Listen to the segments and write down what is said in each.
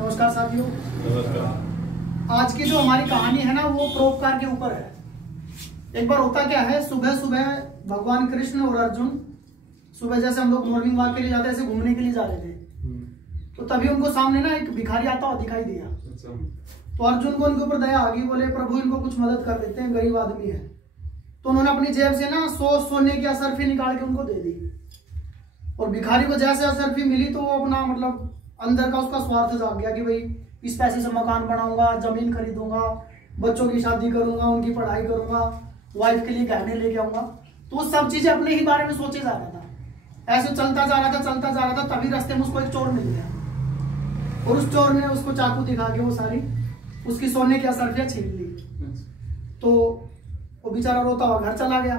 नमस्कार साथियों। नमस्कार। आज की जो हमारी कहानी है ना वो परोपकार के ऊपर है। एक बार होता क्या है, सुबह सुबह भगवान कृष्ण और अर्जुन सुबह जैसे हम लोग मॉर्निंग वॉक के लिए जाते ऐसे घूमने के लिए जा रहे थे, तो तभी उनको सामने ना एक भिखारी आता हुआ दिखाई दिया। तो अर्जुन को उनके ऊपर दया आ गई, बोले प्रभु इनको कुछ मदद कर देते हैं, गरीब आदमी है। तो उन्होंने अपनी जेब से ना 100 सोने की असरफी निकाल के उनको दे दी। और भिखारी को जैसे असरफी मिली तो वो अपना मतलब अंदर का उसका स्वार्थ जाग गया कि भाई इस पैसे से मकान बनाऊंगा, जमीन खरीदूंगा, बच्चों की शादी करूंगा, उनकी पढ़ाई करूंगा, वाइफ के लिए गहने लेके आऊंगा। तो वो सब चीजें अपने ही बारे में सोचे जा रहा था। ऐसे चलता जा रहा था, तभी रास्ते में उसको एक चोर मिल गया और उस चोर ने उसको चाकू दिखा के वो सारी उसकी सोने की असरफियां छीन ली। तो वो बेचारा रोता हुआ घर चला गया।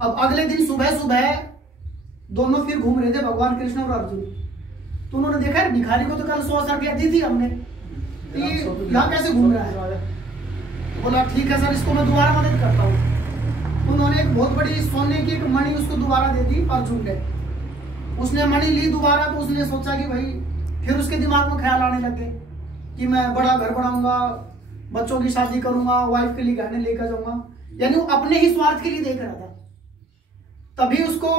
अब अगले दिन सुबह सुबह दोनों फिर घूम रहे थे, भगवान कृष्ण और अर्जुन। तो उन्होंने देखा भिखारी को तो कल 100 असरफियां दी थी हमने, यहाँ कैसे घूम रहा है। तो बोला ठीक है सर, इसको मैं दोबारा मदद करता हूँ। तो उन्होंने एक बहुत बड़ी सोने की एक मणि उसको दोबारा दे दी अर्जुन ने। उसने मणि ली दोबारा, तो उसने सोचा कि भाई फिर उसके दिमाग में ख्याल आने लगे कि मैं बड़ा घर बनाऊंगा, बच्चों की शादी करूंगा, वाइफ के लिए गहने लेकर जाऊंगा। यानी वो अपने ही स्वार्थ के लिए देख रहा था। तभी उसको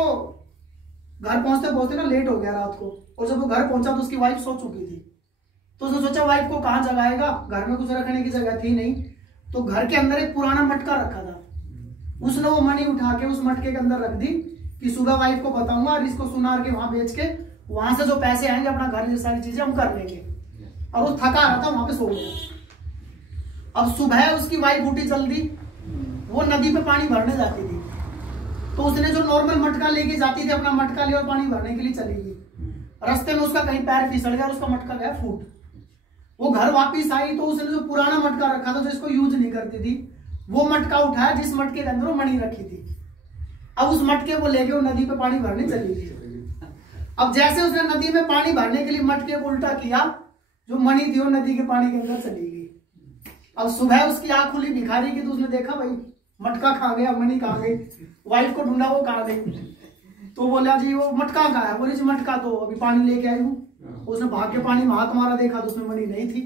घर पहुंचते पहुंचते ना लेट हो गया रात को, और जब वो घर पहुंचा तो उसकी वाइफ सो चुकी थी। तो उसने सोचा वाइफ को कहाँ जगाएगा, घर में कुछ रखने की जगह थी नहीं। तो घर के अंदर एक पुराना मटका रखा था, उसने वो मणि उठा के उस मटके के अंदर रख दी कि सुबह वाइफ को बताऊंगा और इसको सुनार के वहां बेच के वहां से जो पैसे आएंगे अपना घर ये सारी चीजें हम कर लेंगे। और वो थका रहा था, वहां पे सो गया। अब सुबह उसकी वाइफ उठी जल्दी, वो नदी पे पानी भरने जाती थी। तो उसने जो नॉर्मल मटका लेके जाती थी, अपना मटका ले और पानी भरने के लिए चली गई। रास्ते में उसका कहीं पैर फिसल गया और उसका मटका गया फूट। वो घर वापिस आई तो उसने जो पुराना मटका रखा था, जो इसको यूज नहीं करती थी, वो मटका उठाया जिस मटके के अंदर वो मणि रखी थी। अब उस मटके को लेके वो नदी पे पानी भरने चली गई। अब जैसे उसने नदी में पानी भरने के लिए मटके को उल्टा किया, जो मणि थी वो नदी के पानी के अंदर चली गई। अब सुबह उसकी आंख खुली भिखारी की, तो उसने देखा भाई मटका खा गया, मणि कहाँ गई। वाइफ को ढूंढा, वो कहाँ गई। तो बोला जी वो मटका कहाँ है। बोले जी मटका तो अभी पानी लेके आई हूँ। उसने भाग के पानी में हाथ मारा, देखा तो उसमें मणि नहीं थी।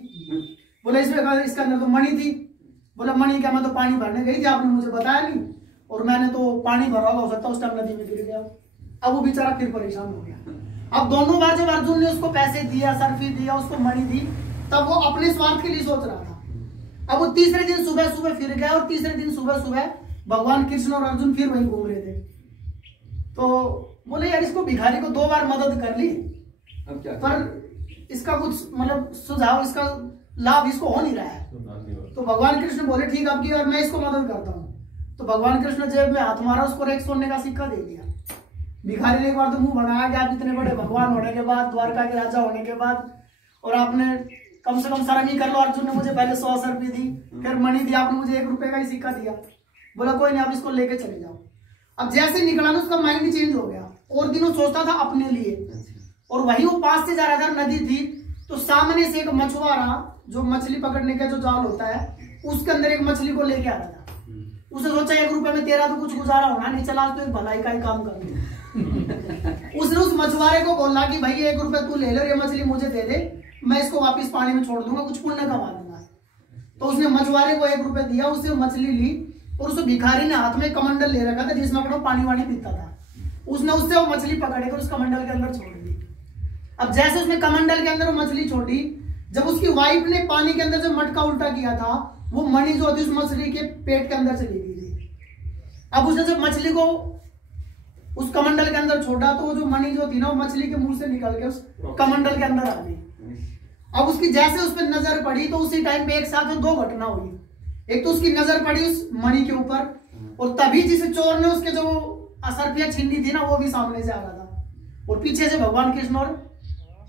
बोले इसमें इसके अंदर तो मणि थी। बोला मणि क्या, मैं तो पानी भरने गई थी, आपने मुझे बताया नहीं और मैंने तो पानी भरा हो सकता उस टाइम नदी में गिर गया। अब वो बेचारा फिर परेशान हो गया। अब दोनों बार जब अर्जुन ने उसको पैसे दिया, सरफी दिया, उसको मणि दी, तब वो अपने स्वार्थ के लिए सोच रहा था। अब वो तीसरे दिन सुबह सुबह फिर गया और तीसरे दिन सुबह सुबह भगवान कृष्ण और अर्जुन फिर वहीं घूम रहे थे। तो बोले यार इसको भिखारी को 2 बार मदद कर ली, अब क्या पर इसका कुछ मतलब सुझाव, इसका लाभ इसको हो नहीं रहा है। तो भगवान कृष्ण बोले ठीक अब की और मैं इसको मदद करता हूँ। तो भगवान कृष्ण जेब में हाथ मारा, उसको एक सोने का सिक्का दे दिया। भिखारी ने एक बार तो मुंह बनाया कि आप इतने बड़े भगवान होने के बाद, द्वारका के राजा होने के बाद, और आपने कम से कम शर्म ही कर लो। अर्जुन ने मुझे पहले 100 असरफी दी, फिर मणि दी, आपने मुझे 1 रुपए का ही सिक्का दिया। बोला कोई नहीं, आप इसको लेके चले जाओ। अब जैसे निकला ना उसका माइंड चेंज हो गया, और दिनों सोचता था अपने लिए। और वही वो पास से जा रहा था, नदी थी, तो सामने से एक मछुआरा जो मछली पकड़ने का जो जाल होता है, उसके अंदर एक मछली को लेके आ रहा था। उसने सोचा 1 रुपए में तेरा तो कुछ गुजारा होना नहीं, चला तो एक भलाई का ही काम कर ले। उसने उस मछुआरे को बोला कि भाई 1 रुपए तू ले ले, ये मछली मुझे दे दे, मैं इसको वापस पानी में छोड़ दूंगा, कुछ पुण्य कमा दूंगा। तो उसने मछुआरे को 1 रुपए दिया, उससे मछली ली, और उस भिखारी ने हाथ में कमंडल ले रखा था जिसमें अपना पानी वानी पीता था। उसने उससे वो मछली पकड़कर उस कमंडल के अंदर छोड़ दी। अब जैसे उसने कमंडल के अंदर वो मछली छोड़ी, जब उसकी वाइफ ने पानी के अंदर जो मटका उल्टा किया था, वो मणि जो थी उस मछली के पेट के अंदर चली गई थी। अब उसने जब मछली को उस कमंडल के अंदर छोड़ा, तो वो जो मणि जो थी ना, वो मछली के मुंह से निकल के उस कमंडल के अंदर आ गई। अब उसकी जैसे उस पर नजर पड़ी, तो उसी टाइम पे एक साथ में 2 घटना हुई। एक तो उसकी नजर पड़ी उस मणि के ऊपर, और तभी जिस चोर ने उसके जो असरफियां छीनी थी ना, वो भी सामने से आ रहा था, और पीछे से भगवान कृष्ण और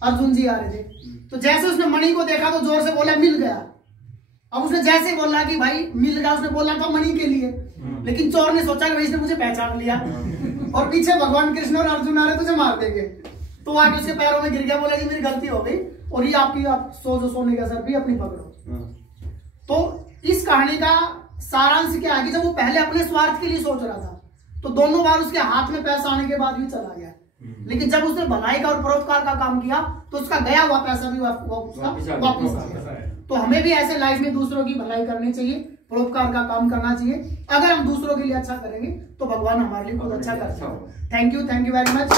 अर्जुन जी आ रहे थे। तो जैसे उसने मणि को देखा तो जोर से बोला मिल गया। अब उसने जैसे बोला कि भाई मिल गया, उसने बोला था मणि के लिए, लेकिन चोर ने सोचा कि इसने मुझे पहचान लिया और पीछे भगवान कृष्ण और अर्जुन आ रहे, तुझे मार देंगे। तो आगे उसके पैरों में गिर गया, बोला जी मेरी गलती हो गई, और ये आपकी आप जो सोने का सरफी अपनी पकड़ो। तो इस कहानी का सारांश क्या है कि जब वो पहले अपने स्वार्थ के लिए सोच रहा था, तो दोनों बार उसके हाथ में पैसा आने के बाद भी चला गया। लेकिन जब उसने भलाई का और परोपकार का काम किया तो उसका गया हुआ पैसा भी वापस आ गया। तो हमें भी ऐसे लाइफ में दूसरों की भलाई करनी चाहिए, परोपकार का काम करना चाहिए। अगर हम दूसरों के लिए अच्छा करेंगे तो भगवान हमारे लिए बहुत अच्छा करेगा। Thank you very much.